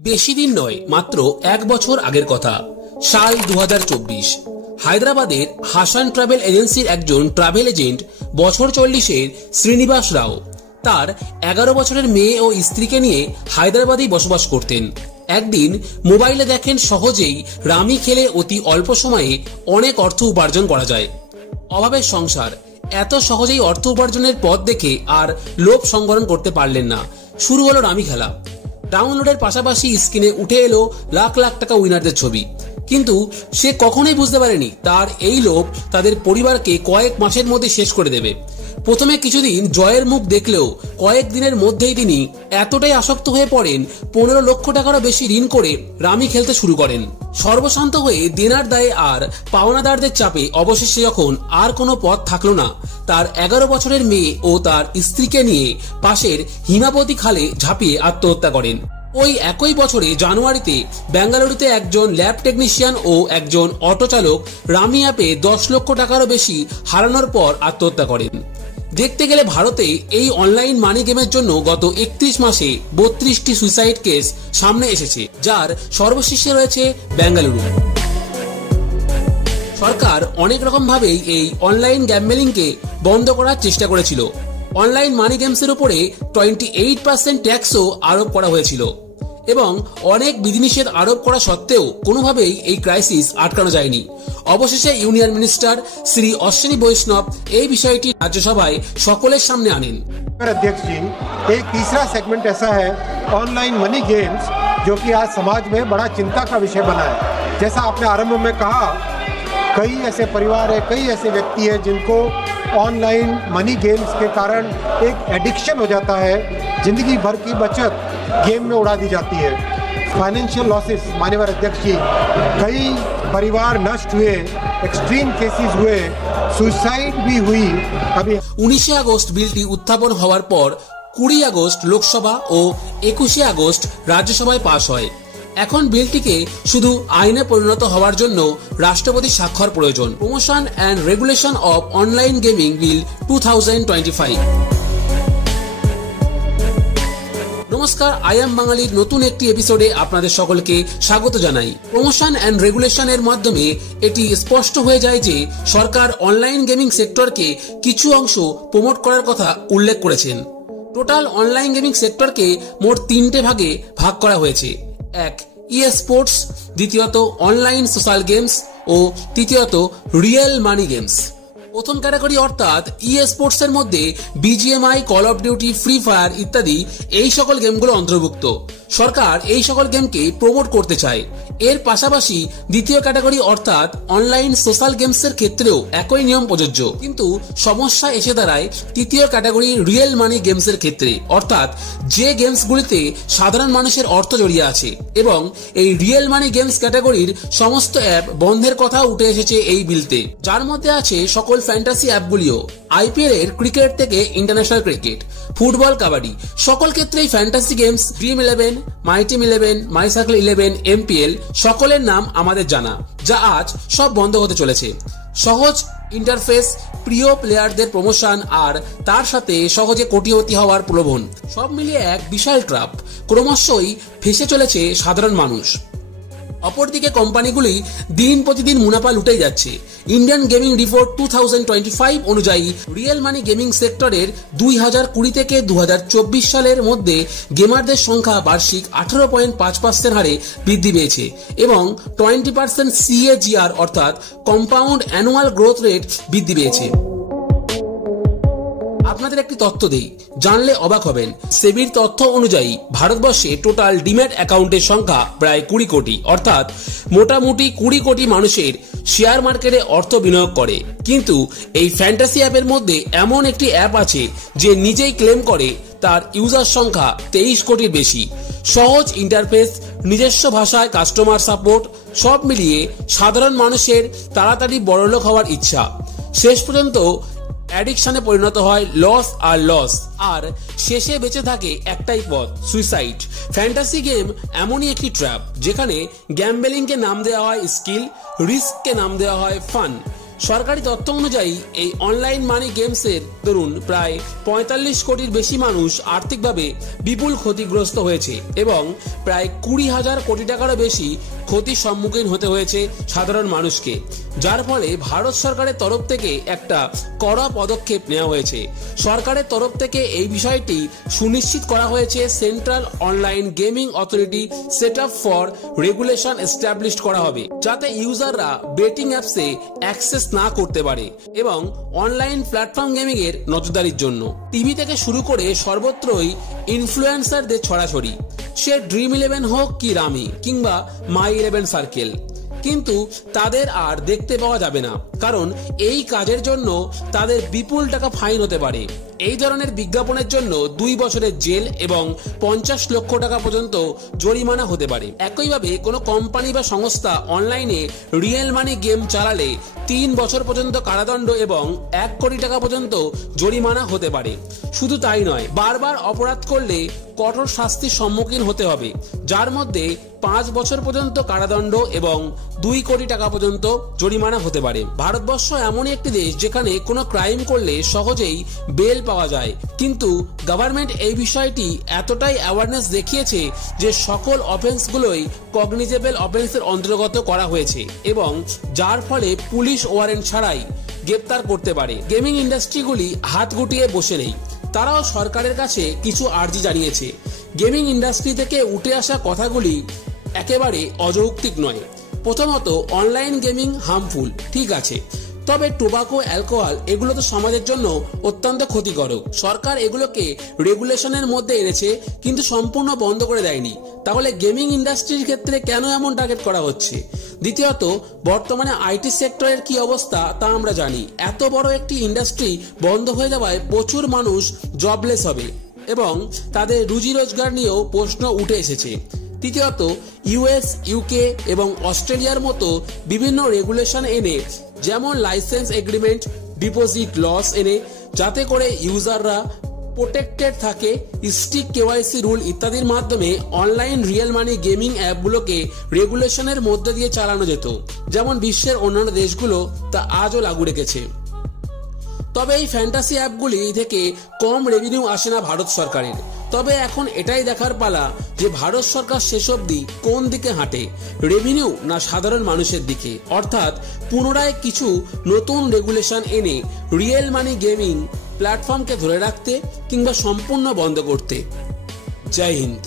বেশি দিন নয়, মাত্র এক বছর আগের কথা। সাল 2024। হায়দ্রাবাদের হাসান ট্রাভেল এজেন্সির একজন ট্রাভেল এজেন্ট বছর 40-এর শ্রীনিবাস রাও তার 11 বছরের মেয়ে ও স্ত্রীকে নিয়ে হায়দ্রাবাদেই বসবাস করতেন। একদিন মোবাইলে দেখেন সহজেই রামি খেলে অতি অল্প সময়ে অনেক অর্থ উপার্জন করা যায়। অভাবের সংসার, এত সহজেই অর্থ উপার্জনের পথ দেখে আর লোভ সংবরণ করতে পারলেন না। শুরু হলো রামি খেলা। ডাউনলোডের পাশাপাশি স্ক্রিনে উঠে এলো লাখ লাখ টাকা উইনারদের ছবি। কিন্তু সে কখনোই বুঝতে পারেনি তার এই লোভ তাদের পরিবারকে কয়েক মাসের মধ্যে শেষ করে দেবে। প্রথমে কিছুদিন জয়ের মুখ দেখলেও কয়েক দিনের মধ্যেই তিনি এতটাই আসক্ত হয়ে পড়েন 15 লক্ষ টাকারও বেশি ঋণ করে রামি খেলতে শুরু করেন। সর্বশান্ত হয়ে দেনার দায়ে আর পাওনাদারদের চাপে অবশেষে যখন আর কোনো পথ থাকলো না, তার 11 বছরের মেয়ে ও তার স্ত্রীকে নিয়ে পাশের হিমাবতী খালে ঝাঁপিয়ে আত্মহত্যা করেন। ওই একই বছরে জানুয়ারিতে বেঙ্গালুরুতে একজন ল্যাব টেকনিশিয়ান ও একজন অটো চালক রামি অ্যাপে 10 লক্ষ টাকারও বেশি হারানোর পর আত্মহত্যা করেন। দেখতে গেলে ভারতে এই অনলাইন মানি গেমের জন্য গত 31 মাসে 32টি সুইসাইড কেস সামনে এসেছে, যার সর্বশীর্ষে রয়েছে বেঙ্গালুরু। সরকার অনেক রকম ভাবেই এই অনলাইন গ্যাম্বলিংকে বন্ধ করার চেষ্টা করেছিল। অনলাইন মানি গেমসের উপরে 28% ট্যাক্সও আরোপ করা হয়েছিল এবং অনেক বিধিনিষেধ আরোপ করা সত্ত্বেও কোনোভাবেই এই ক্রাইসিস আটকানো যায়নি। অবশেষে ইউনিয়ন মিনিস্টার শ্রী অশ্বিনী বৈষ্ণব এই বিষয়টি রাজ্যসভায় সকলের সামনে আনেন। अध्यक्ष जी, एक तीसरा सेगमेंट ऐसा है ऑनलाइन मनी गेम्स जो कि आज समाज में बड़ा चिंता का विषय बना है। जैसा आपने आरंभ में कहा, कई ऐसे परिवार है, कई ऐसे व्यक्ति है जिनको ऑनलाइन मनी गेम्स के कारण एक एडिक्शन हो जाता है। जिंदगी भर की बचत गेम में उड़ा दी जाती है। फाइनेंशियल लॉसेस, माननीय अध्यक्ष जी, कई परिवार नष्ट हुए, एक्सट्रीम केसेस हुए, सुसाइड भी हुई। अभी 19 আগস্ট বিলটি উত্থাপন হওয়ার পর 20 আগস্ট লোকসভা ও 21 আগস্ট রাজ্যসভায় পাশ হয়। এখন বিলটিকে শুধু আইনে পরিণত হওয়ার জন্য রাষ্ট্রপতির স্বাক্ষর প্রয়োজন। Promotion and regulation of online gaming বিল 2025। নমস্কার, আই এম বাঙালির নতুন একটি এপিসোডে আপনাদের সকলকে স্বাগত জানাই। প্রমোশন অ্যান্ড রেগুলেশনের মাধ্যমে এটি স্পষ্ট হয়ে যায় যে সরকার অনলাইন গেমিং সেক্টরকে কিছু অংশ প্রমোট করার কথা উল্লেখ করেছেন। টোটাল অনলাইন গেমিং সেক্টরকে মোট 3টে ভাগে ভাগ করা হয়েছে। এক, স্পোর্টস, দ্বিতীয়ত অনলাইন সোশ্যাল গেমস ও তৃতীয়ত রিয়েল মানি গেমস। প্রথম ক্যাটাগরি অর্থাৎ স্পোর্টস এর মধ্যে BGMI, call of duty, free fire ইত্যাদি এই সকল গেমগুলো অন্তর্ভুক্ত। সরকার এই সকল গেমকে প্রমোট করতে চায়। এর পাশাপাশি দ্বিতীয় ক্যাটাগরি অর্থাৎ অনলাইন সোশ্যাল গেমস এর ক্ষেত্রেও একই নিয়ম প্রযোজ্য। কিন্তু সমস্যা এসে দাঁড়ায় তৃতীয় ক্যাটাগরি রিয়েল মানি গেমস এর ক্ষেত্রে, অর্থাৎ যে গেমসগুলিতে সাধারণ মানুষের অর্থ জড়িয়ে আছে। এবং এই রিয়েল মানি গেমস ক্যাটাগরির সমস্ত অ্যাপ বন্ধের কথা উঠে এসেছে এই বিলতে, যার মধ্যে আছে সকল ফ্যান্টাসি অ্যাপগুলিও। আইপিএল এর ক্রিকেট থেকে ইন্টারন্যাশনাল ক্রিকেট, ফুটবল, কাবাডি, সকল ক্ষেত্রেই fantasy games, dream 11, my team 11, my circle 11, MPL সকলের নাম আমাদের জানা, যা আজ সব বন্ধ হতে চলেছে। সহজ ইন্টারফেস, প্রিয় প্লেয়ারদের প্রমোশন আর তার সাথে সহজে কোটিপতি হওয়ার প্রলোভন, সব মিলিয়ে এক বিশাল ট্র্যাপ। ক্রমশই ফেঁসে চলেছে সাধারণ মানুষ। অপরদিকে কোম্পানিগুলি দিন প্রতিদিন মুনাফা লুটেই যাচ্ছে। ইন্ডিয়ান গেমিং রিপোর্ট 2025 অনুযায়ী রিয়েল মানি গেমিং সেক্টরের 2020 থেকে 2024 সালের মধ্যে গেমারদের সংখ্যা বার্ষিক 18.5% হারে বৃদ্ধি পেয়েছে এবং 20% CAGR অর্থাৎ কম্পাউন্ড অ্যানুয়াল গ্রোথ রেট বৃদ্ধি পেয়েছে। আপনাদের একটি তথ্য দেই, জানলে অবাক হবেন। সেবির তথ্য অনুযায়ী ভারতবর্ষে টোটাল ডিম্যাট অ্যাকাউন্টের সংখ্যা প্রায় 20 কোটি, অর্থাৎ মোটামুটি 20 কোটি মানুষের শেয়ার মার্কেটে অর্থ বিনিয়োগ করে। কিন্তু এই ফ্যান্টাসি অ্যাপের মধ্যে এমন একটি অ্যাপ আছে যে নিজেই ক্লেম করে তার ইউজার সংখ্যা 23 কোটির বেশি। সহজ ইন্টারফেস, নিজস্ব ভাষায় কাস্টমার সাপোর্ট, সব মিলিয়ে সাধারণ মানুষের তাড়াতাড়ি বড়লোক হওয়ার ইচ্ছা। শেষ পর্যন্ত অ্যাডিকশনে পরিণত হয় লস আর লস, আর শেষে বেঁচে থাকে একটাই পথ, সুইসাইড। ফ্যান্টাসি গেম এমনই একটি ট্র্যাপ যেখানে গ্যাম্বলিংকে নাম দেওয়া হয় স্কিল, রিস্ককে নাম দেওয়া হয় ফান। সরকারি তথ্য অনুযায়ী এই অনলাইন মানি গেমসের দরুন প্রায় 45 কোটির বেশি মানুষ আর্থিকভাবে বিপুল ক্ষতিগ্রস্ত হয়েছে এবং প্রায় 20,000 কোটি টাকারও বেশি ক্ষতির সম্মুখীন হতে হয়েছে সাধারণ মানুষকে, যার ফলে ভারত সরকারের তরফ থেকে একটা কড়া পদক্ষেপ নেওয়া হয়েছে। সরকারের তরফ থেকে এই বিষয়টি সুনিশ্চিত করা হয়েছে central online gaming authority set up for regulation establish করা হবে, যাতে ইউজাররা বেটিং অ্যাপসে অ্যাক্সেস না করতে পারে এবং অনলাইন প্ল্যাটফর্ম গেমিং এর নজরদারির জন্য। টিভি থেকে শুরু করে সর্বত্রই ইনফ্লুয়েন্সারদের ছড়াছড়ি, সে ড্রিম 11 হোক কি রামি কিংবা মাই 11 সার্কেল, কিন্তু তাদের আর দেখতে পাওয়া যাবে না, কারণ এই কাজের জন্য তাদের বিপুল টাকা ফাইন হতে পারে। এই ধরনের বিজ্ঞাপনের জন্য 2 বছরের জেল এবং 50 লক্ষ টাকা পর্যন্ত জরিমানা হতে পারে। একইভাবে কোনো কোম্পানি বা সংস্থা অনলাইনে রিয়েল মানি গেম চালালে 3 বছর পর্যন্ত কারাদণ্ড এবং 1 কোটি টাকা পর্যন্ত জরিমানা হতে পারে। শুধু তাই নয়, বারবার অপরাধ করলে কঠোর শাস্তির সম্মুখীন হতে হবে, যার মধ্যে 5 বছর পর্যন্ত কারাদণ্ড এবং 2 কোটি টাকা পর্যন্ত জরিমানা হতে পারে। ভারতবর্ষ এমনই একটি দেশ যেখানে কোনো ক্রাইম করলে সহজেই বেল পাওয়া যায়, কিন্তু গভর্নমেন্ট এই বিষয়টি এতটাই অ্যাওয়ারনেস দেখিয়েছে যে সকল অফেন্সগুলোই কগনিজেবল অফেন্সের অন্তর্গত করা হয়েছে এবং যার ফলে পুলিশ ওয়ারেন্ট ছাড়াই গ্রেপ্তার করতে পারে। গেমিং ইন্ডাস্ট্রিগুলি হাত গুটিয়ে বসে নেই, তারাও সরকারের কাছে কিছু আর্জি জানিয়েছে। গেমিং ইন্ডাস্ট্রি থেকে উঠে আসা কথাগুলি একেবারে অযৌক্তিক নয়। প্রথমত, অনলাইন গেমিং হার্মফুল, ঠিক আছে, তবে টোবাকো, অ্যালকোহল এগুলো তো সমাজের জন্য অত্যন্ত ক্ষতিকারক। সরকার এগুলোকে রেগুলেশনের মধ্যে এনেছে কিন্তু সম্পূর্ণ বন্ধ করে দেয়নি, তাহলে গেমিং ইন্ডাস্ট্রির ক্ষেত্রে কেন এমন টার্গেট করা হচ্ছে? দ্বিতীয়ত, বর্তমানে আইটি সেক্টরের কি অবস্থা তা আমরা জানি। এত বড় একটি ইন্ডাস্ট্রি বন্ধ হয়ে যাওয়ায় প্রচুর মানুষ জবলেস হবে এবং তাদের রুজি রোজগার নিয়েও প্রশ্ন উঠে এসেছে। তৃতীয়ত, ইউএস, ইউকে এবং অস্ট্রেলিয়ার মতো বিভিন্ন রেগুলেশন এনে, যেমন লাইসেন্স এগ্রিমেন্ট, ডিপোজিট লস এনে, যাতে করে ইউজাররা প্রোটেক্টেড থাকে, স্ট্রিক্ট কেওয়াইসি রুল ইত্যাদির মাধ্যমে অনলাইন রিয়েল মানি গেমিং অ্যাপগুলোকে রেগুলেশনের মধ্যে দিয়ে চালানো যেত, যেমন বিশ্বের অন্যান্য দেশগুলো তা আজও লাগু রেখেছে। তবে এই ফ্যান্টাসি অ্যাপগুলি থেকে কম রেভিনিউ আসে না ভারত সরকারের। তবে এখন এটাই দেখার পালা যে ভারত সরকার শেষ অবধি কোন দিকে হাঁটে, রেভিনিউ না সাধারণ মানুষের দিকে, অর্থাৎ পুনরায় কিছু নতুন রেগুলেশন এনে রিয়েল মানি গেমিং প্ল্যাটফর্মকে ধরে রাখতে কিংবা সম্পূর্ণ বন্ধ করতে। জয় হিন্দ।